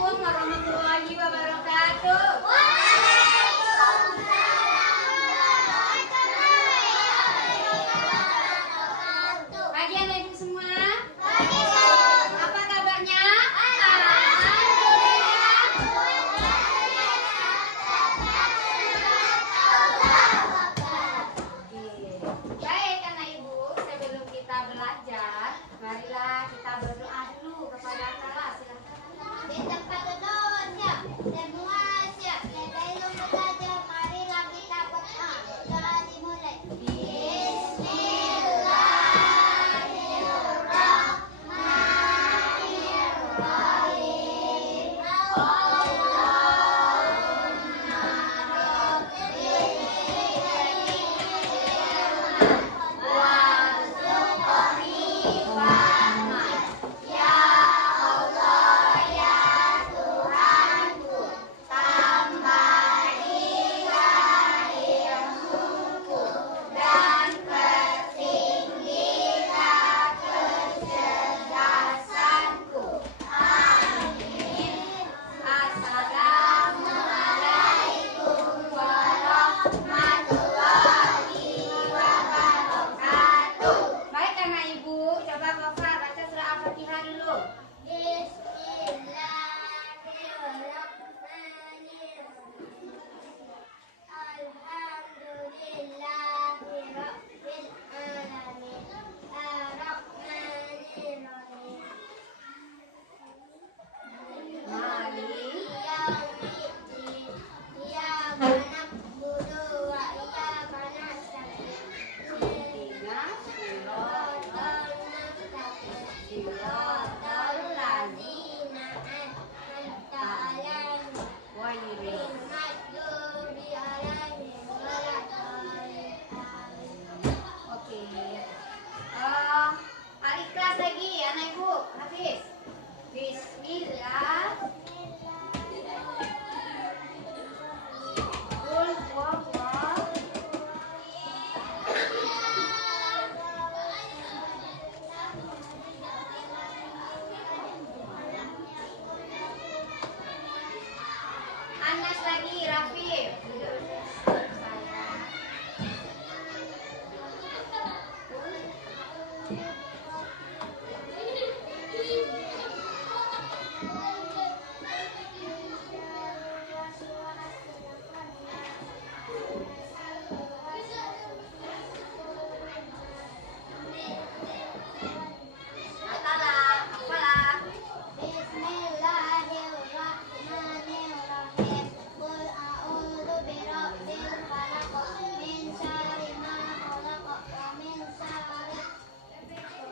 Assalamualaikum warahmatullahi wabarakatuh. Pagi anak-ibu semua. Apa kabarnya? Baik anak ibu, sebelum kita belajar, marilah kita berdoa dulu kepada Allah. Silakan. Di tempat duduk siap, semua siap. Sebelum belajar, marilah kita berdoa. Doa dimulai. Bismillahirrahmanirrahim. Assalamualaikum warahmatullahi wabarakatuh. Baik anak ibu, coba Gofar baca surah Al-Fatihah dulu. Oke. Al-Ikhlas lagi anak ibu, Hafiz. Bismillah. Qul huwallah. Anas lagi, Rafi. Apalah, apalah. Bismillahirrahmanirrahim. Qul a'udzu birabbil falaq, min syarri ma khalaq, wa min syarri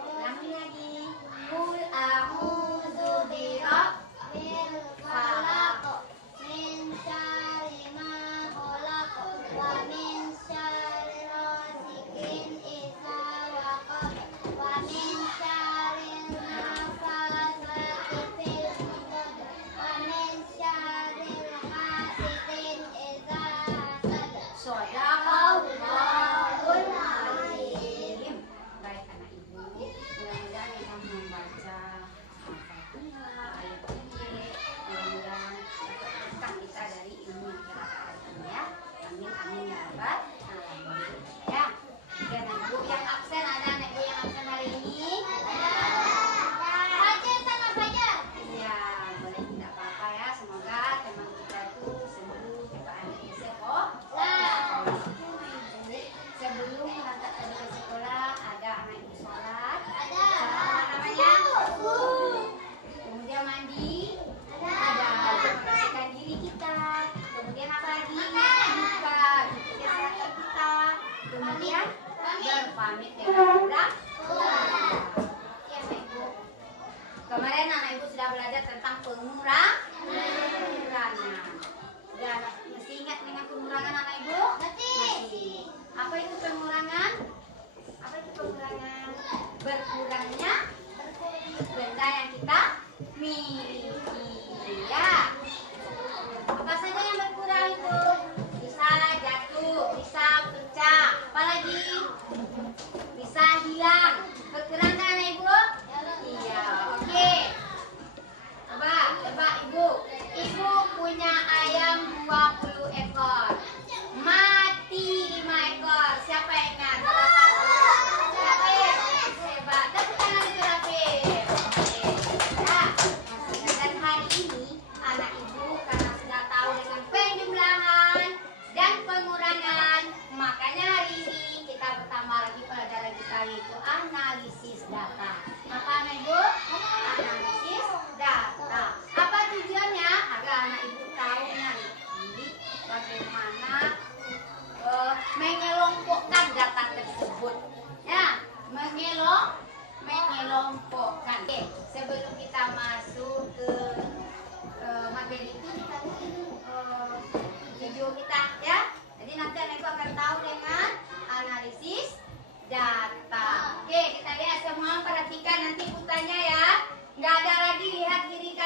Ulangi lagi. Qul a'udzu birabbil falaq, min syarri ma khalaq, wa min syarri ghasiqin idza waqab, wa min syarri nafatsati fil 'uqad, wa min syarri hasidin idza hasad. Shadaqallahul Azim. Baik anak ibu, mudah-mudahan yang membaca Al-Fatihah, ayat ini, mudah-mudahan dapat berkah kita dari ilmu yang kita dapatkan ya. Amin amin ya rabbal alamin. Ya. Oke anak ibu yang absen, ada anak ibu yang absen hari ini? Fajar sama Fajar. Iya, boleh tidak apa-apa ya. Semoga teman kita itu sembuh cepat di sekolah. Sebelum berangkat ke sekolah, ada anak ibu sholat. Ada. Apa namanya? Kemudian mandi. Ada. Membersihkan diri kita. Kemudian apa lagi? Buka kesehatan kita. Kemudian berpamit dengan orang tua. Ya, anak ibu. Kemarin anak ibu sudah belajar tentang pengurangan. Sudah mesti ingat dengan pengurangan anak ibu? Masih. Apa itu pengurangan? Apa itu pengurangan? Berkurangnya benda yang kita miliki. Ya. Apa saja yang berkurang itu? Bisa jatuh, bisa pecah, apalagi bisa hilang. Berkurang kan anak ibu? Iya. Oke. Coba ibu.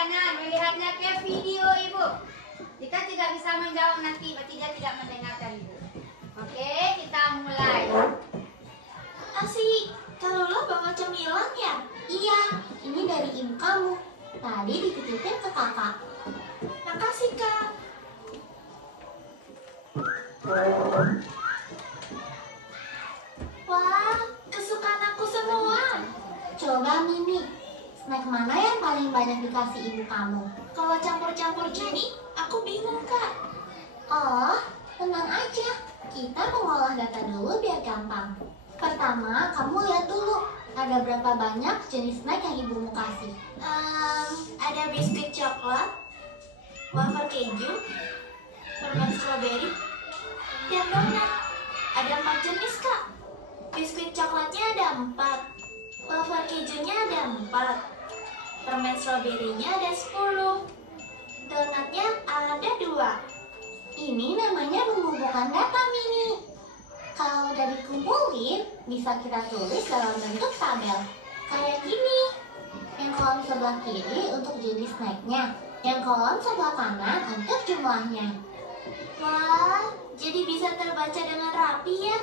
kanan, melihatnya ke video ibu. Jika tidak bisa menjawab nanti, berarti dia tidak mendengarkan ibu. Oke, kita mulai. Asik, kalau lo bawa cemilan ya? Iya, ini dari ibu kamu. Tadi dititipin ke kakak. Makasih, Kak. Wah, kesukaan aku semua. Coba Mimi, snack mana yang paling banyak dikasih ibu kamu? Kalau campur-campur gini, aku bingung, Kak. Oh, tenang aja. Kita mengolah data dulu biar gampang. Pertama, kamu lihat dulu ada berapa banyak jenis snack yang ibumu kasih. Ada biskuit coklat, wafer keju, permen stroberi, dan donat. Ada 4 jenis, Kak. Biskuit coklatnya ada 4, wafer kejunya ada 4, permen stroberinya ada 10, donatnya ada 2. Ini namanya mengumpulkan data Mini. Kalau udah dikumpulin, bisa kita tulis dalam bentuk tabel. Kayak gini. Yang kolom sebelah kiri untuk jenis snacknya, yang kolom sebelah kanan untuk jumlahnya. Wah, jadi bisa terbaca dengan rapi ya.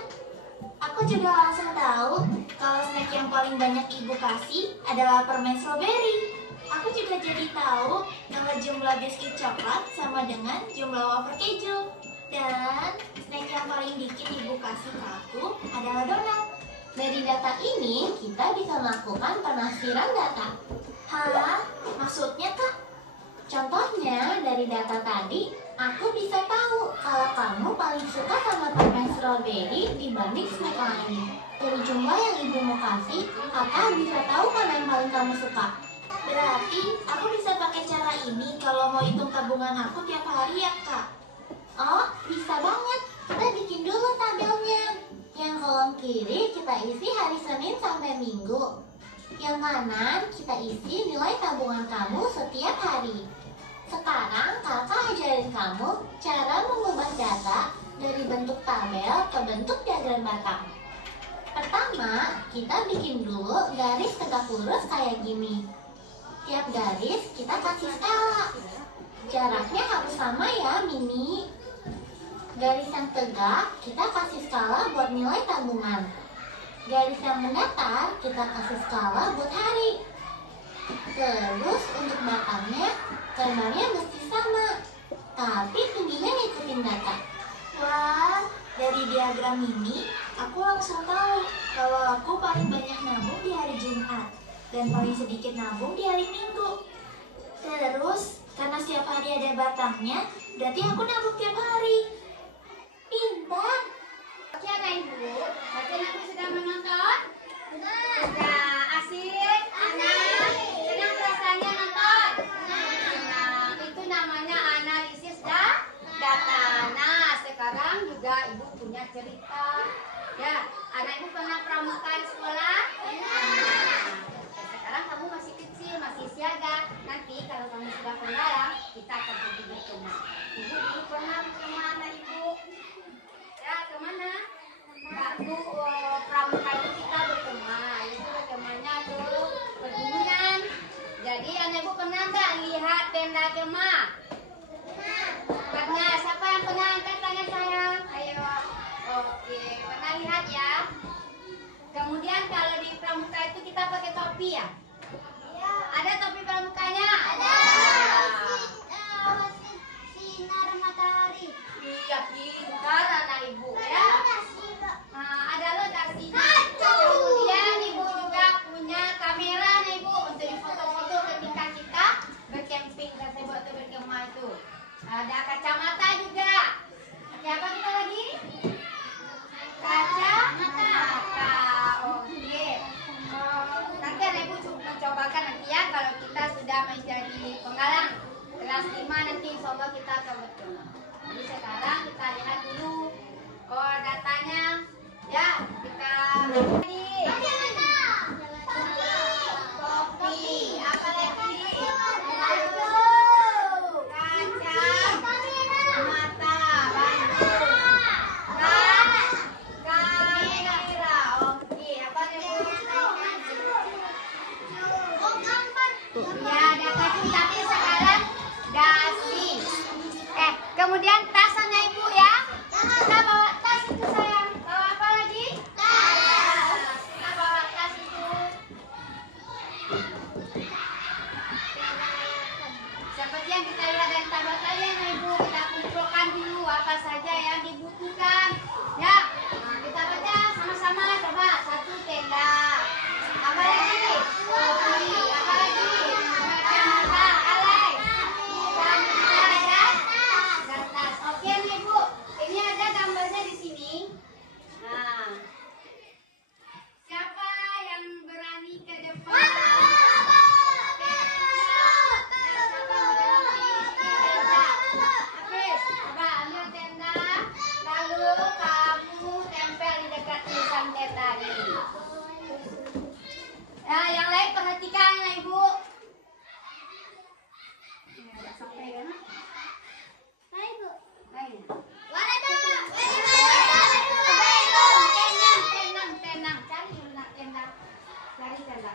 Aku juga langsung tahu kalau snack yang paling banyak ibu kasih adalah permen stroberi. Aku juga jadi tahu kalau jumlah biskuit coklat sama dengan jumlah wafer keju. Dan snack yang paling dikit ibu kasih ke aku adalah donat. Dari data ini kita bisa melakukan penafsiran data. Hah? Maksudnya Kak? Contohnya dari data tadi, aku bisa tahu kalau kamu paling suka sama permen stroberi dibanding snack lain. Dari jumlah yang ibumu kasih, kakak bisa tahu mana yang paling kamu suka. Berarti aku bisa pakai cara ini kalau mau hitung tabungan aku tiap hari ya Kak? Oh, bisa banget. Kita bikin dulu tabelnya. Yang kolom kiri kita isi hari Senin sampai Minggu. Yang kanan kita isi nilai tabungan kamu setiap hari. Sekarang kakak ajarin kamu cara mengubah data dari bentuk tabel ke bentuk diagram batang. Pertama, kita bikin dulu garis tegak lurus kayak gini. Tiap garis kita kasih skala. Jaraknya harus sama ya, Mimi. Garis yang tegak kita kasih skala buat nilai tabungan. Garis yang mendatar kita kasih skala buat hari. Terus untuk batangnya, lebarnya mesti sama, tapi tingginya ngikutin data. Wah, dari diagram ini aku langsung tahu kalau aku paling banyak nabung di hari Jumat dan paling sedikit nabung di hari Minggu. Terus, karena setiap hari ada batangnya, berarti aku nabung tiap hari. Pintar. Oke anak ibu, berarti anakku sudah menonton? Sudah asik? Senang perasaannya nonton? Senang. Itu namanya analisis data. Nah, sekarang juga ibu punya cerita. Ya, anak ibu pernah pramuka di sekolah? Nah, sekarang kamu masih kecil, masih siaga. Nanti kalau kamu sudah penggalang, kita akan pergi berkemah. Ibu dulu pernah berkemah anak ibu. Ya, kemana? Waktu pramuka itu kita berkemah. Itu berkemahnya ke pegunungan. Jadi anak ibu pernah nggak lihat tenda kemah? Pernah. Siapa yang pernah angkat tangan saya? Ayo. Oke, pernah lihat ya. Kemudian kalau di pramuka itu kita pakai topi ya? Ada topi pramukanya? Ada. Sinar matahari. Iya, pintar anak ibu ya. Ada lokasinya. Kemudian ibu juga punya kamera nih ibu untuk difoto-foto ketika kita bercamping dan berkemah itu. Ada kacamata juga. Oke, apa kita lagi? Kacamata. Oke. Nanti anak ibu mencobakan nanti ya kalau kita sudah menjadi penggalang kelas 5 nanti insya Allah kita akan berkemah. Jadi sekarang kita lihat dulu datanya ya. Kita topi apa lagi? Kacamata, kamera. Oke, apa lagi? Ya, ada kaki tapi Kemudian tasannya ibu ya. Kita bawa tas itu sayang. Bawa apa lagi? Tas. Kita bawa tas itu. Seperti yang kita lihat dari tabel tadi ya ibu, kita kumpulkan dulu apa saja yang dibutuhkan. Ya, nah, kita baca sama-sama. Coba satu tenda. Apa lagi? Kopi. Apa lagi? Kacamata. Alay. Dan tas. Oke nih bu, ini ada gambarnya di sini. Nah, siapa yang berani ke depan? Nah, yang lain perhatikan ya ibu. Tidak sampai kan? Baik bu. Baik. Tenang. Cari tenda.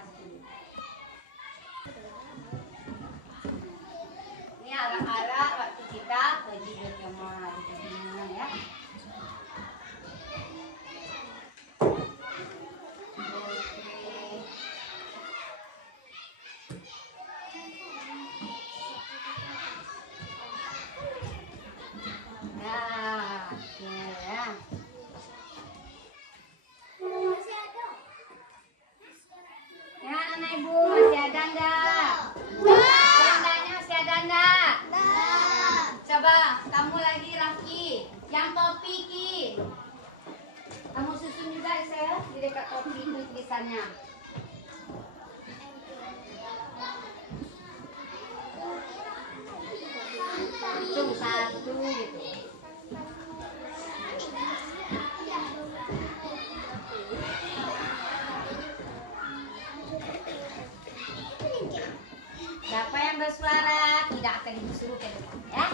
Ini arah-arah waktu kita pergi berjamaah di kebingungan ya. Ya, anak ibu masih ada enggak? Tendanya masih ada enggak? Coba kamu lagi Rafki, yang topi Ki. Kamu susun juga saya di dekat topi itu tulisannya. Hitung satu gitu. Siapa yang bersuara tidak akan disuruh ke depan ya.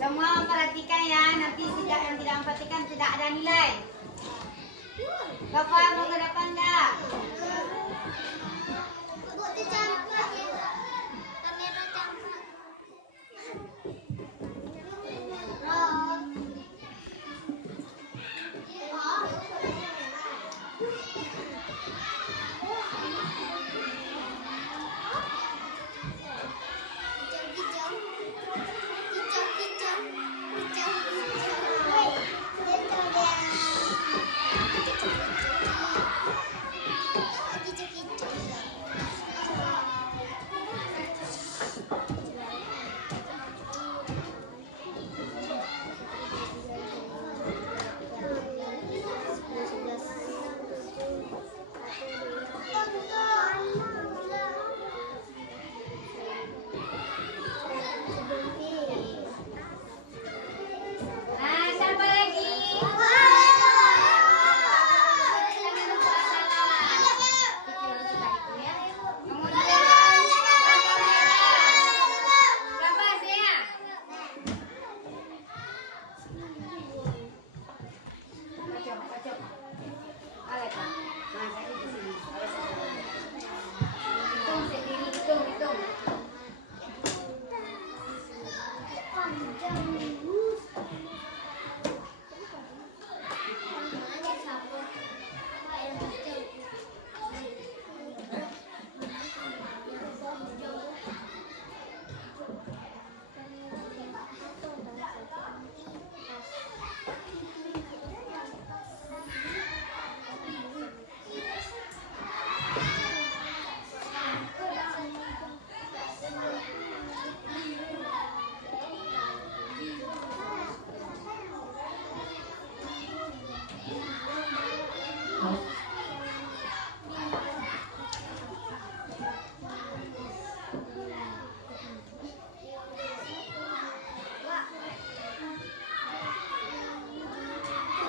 Semua memperhatikan ya, nanti yang tidak memperhatikan tidak ada nilai. Bapak mau ke depan enggak?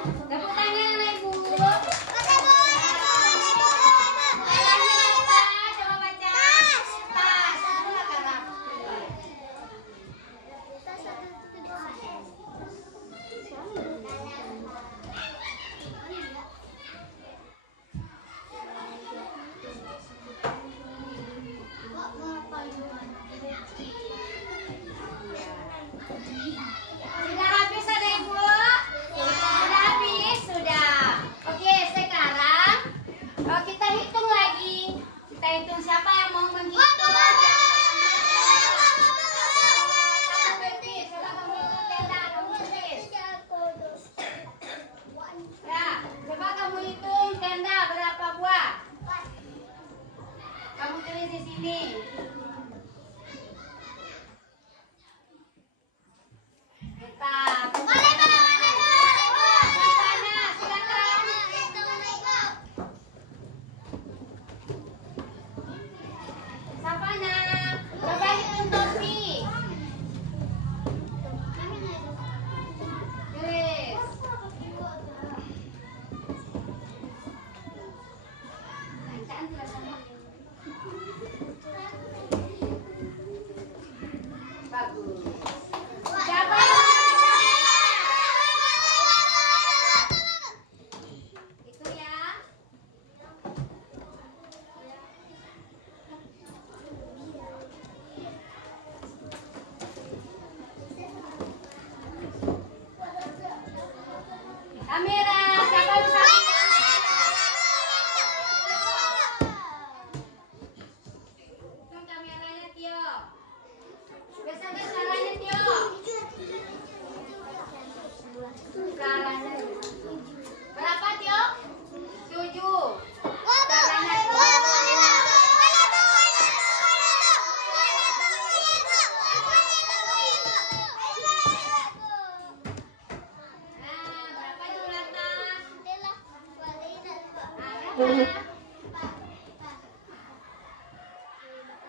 Tepuk tangan anak ibu. Sudah habis ada ibu? Sudah habis? Sudah. Oke, sekarang kita hitung lagi. Kita hitung siapa yang mau menghitung. Kamu berhenti, coba kamu hitung tenda, kamu tulis. Ya, coba kamu hitung tenda berapa buah. Kamu tulis di sini. Kamera, siapa bisa? Hitung kameranya Tio. Besarnya caranya Tio. Caranya. Berapa Tio? 7. Caranya Tio.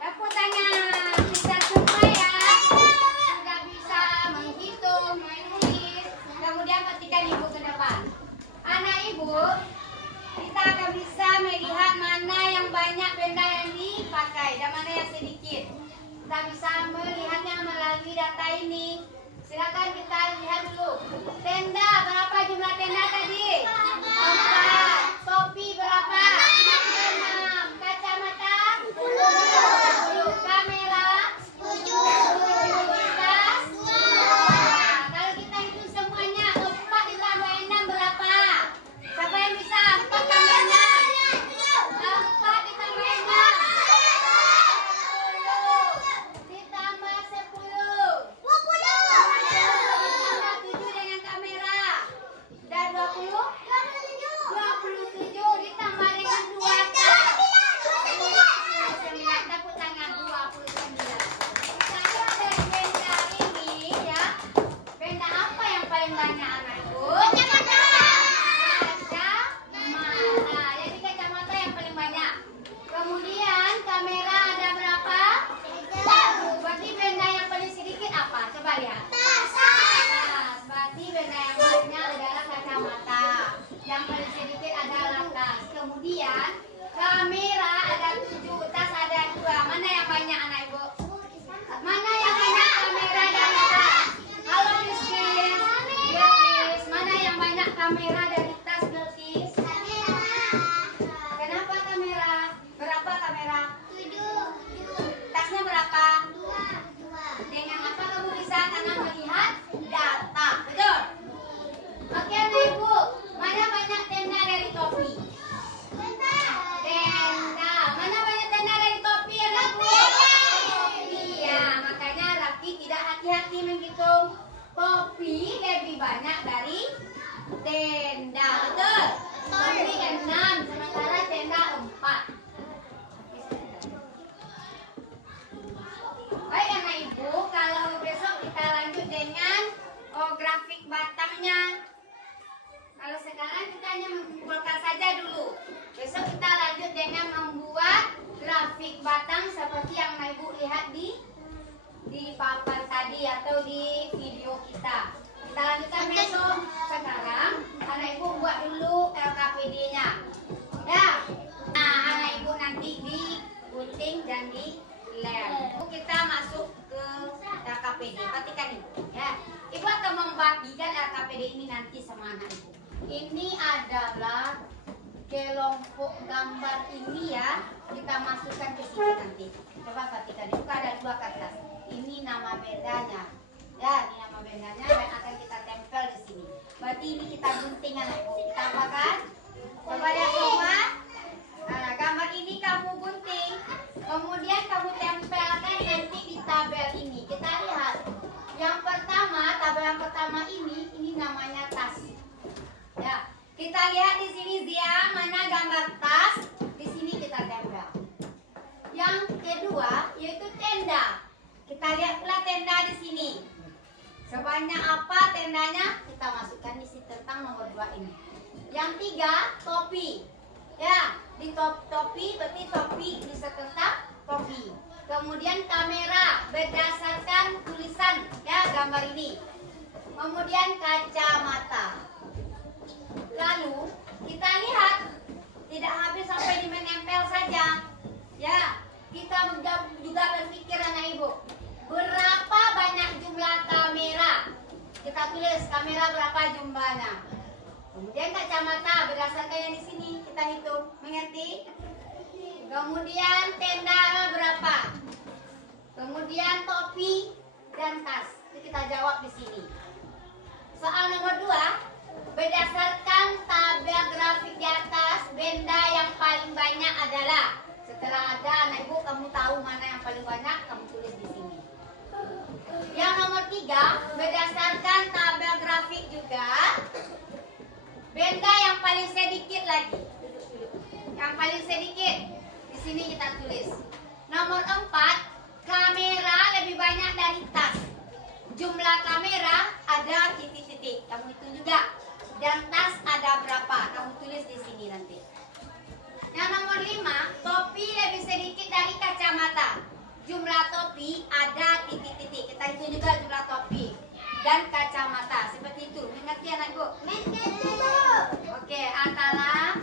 Tepuk tangan, kita semua ya sudah bisa menghitung, menulis, kemudian petikan ibu ke depan. Anak ibu, kita akan bisa melihat mana yang banyak benda yang dipakai dan mana yang sedikit. Kita bisa melihatnya melalui data ini. Silakan kita lihat dulu. Tenda, berapa jumlah tenda tadi? 4. Topi berapa? 6. Kacamata? 10. Kamera? 7. Tas? Nah, kalau kita hitung semuanya, 4 ditambah 6 berapa? Siapa yang bisa? 4 tambah 6. 4 ditambah 6. 10. Ditambah 10. 7 dengan kamera. Dan 20? 27 ditambah dengan 2. Tepuk tangan 29. Kita lihat dari benda ini ya. Benda apa yang paling banyak anak ibu? Kacamata. Jadi kacamata yang paling banyak. Kemudian kamera ada berapa? 1. Berarti benda yang paling sedikit apa? Coba lihat. Tas. Berarti benda yang banyak adalah kacamata. Yang paling sedikit adalah tas. Kemudian kamera ada 7, tas ada 2. Mana yang banyak anak ibu? Mana yang banyak kamera dan tas? Halo Bilkis. Bilkis, mana yang banyak kamera dari tas Bilkis? Kenapa kamera? Berapa kamera? 7. Tasnya berapa? 2. Dengan apa kamu bisa karena melihat data? Betul? Oke anak ibu, mana banyak tenda dari topi? Tenda. Mana banyak tenda dari topi anak ibu? Iya, makanya Raffi tidak hati-hati menghitung topi lebih banyak dari tenda. Betul? Topi 6, sementara tenda 4. Baik anak ibu, kalau besok kita lanjut dengan grafik batangnya. Kalau sekarang kita hanya mengumpulkan saja dulu. Besok kita lanjut dengan membuat grafik batang seperti yang anak ibu lihat di papan tadi atau di video kita. Kita lanjutkan besok. Sekarang anak Ini adalah kelompok gambar ini ya. Kita masukkan ke sini nanti. Coba Fatika dibuka, ada 2 kertas. Ini nama bendanya. Ya, ini nama bendanya dan akan kita tempel di sini. Berarti ini kita gunting anakku. Kita apakan? Coba lihat semua. Nah, gambar ini kamu gunting. Kemudian kamu tempelkan nanti di tabel ini. Kita lihat. Yang pertama, tabel yang pertama ini namanya tas. Ya, kita lihat di sini Zia, mana gambar tas. Di sini kita tempel. Yang kedua yaitu tenda. Kita lihat pula tenda di sini. Sebanyak apa tendanya? Kita masukkan di sini tentang nomor 2 ini. Yang 3, topi. Ya, di topi berarti topi bisa tentang topi. Kemudian kamera berdasarkan tulisan ya gambar ini. Kemudian kacamata. Lalu kita lihat tidak habis sampai di menempel saja. Ya, kita juga berpikir anak ibu. Berapa banyak jumlah kamera? Kita tulis kamera berapa jumlahnya. Kemudian kacamata berdasarkan yang di sini kita hitung, mengerti? Kemudian tenda berapa? Kemudian topi dan tas. Itu kita jawab di sini. Soal nomor 2, berdasarkan tabel grafik di atas, benda yang paling banyak adalah. Setelah ada anak ibu kamu tahu mana yang paling banyak, kamu tulis di sini. Yang nomor 3, berdasarkan tabel grafik juga, benda yang paling sedikit lagi. Yang paling sedikit di sini kita tulis. Nomor 4, kamera lebih banyak dari tas. Jumlah kamera ada titik-titik. Kamu hitung juga. Dan tas ada berapa? Kamu tulis di sini nanti. Yang nomor 5, topi lebih sedikit dari kacamata. Jumlah topi ada titik-titik. Kita hitung juga jumlah topi dan kacamata. Seperti itu. Mengerti anak ibu? Mengerti. Oke, Atala.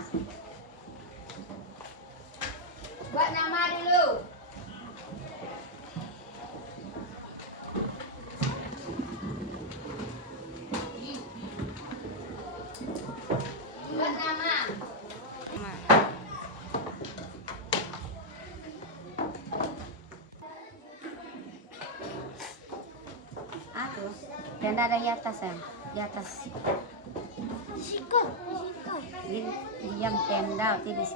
Buat nama dulu. Buat nama. Tuh, tenda ada di atas ya, di atas. Sikut. Diam tenda, tidak di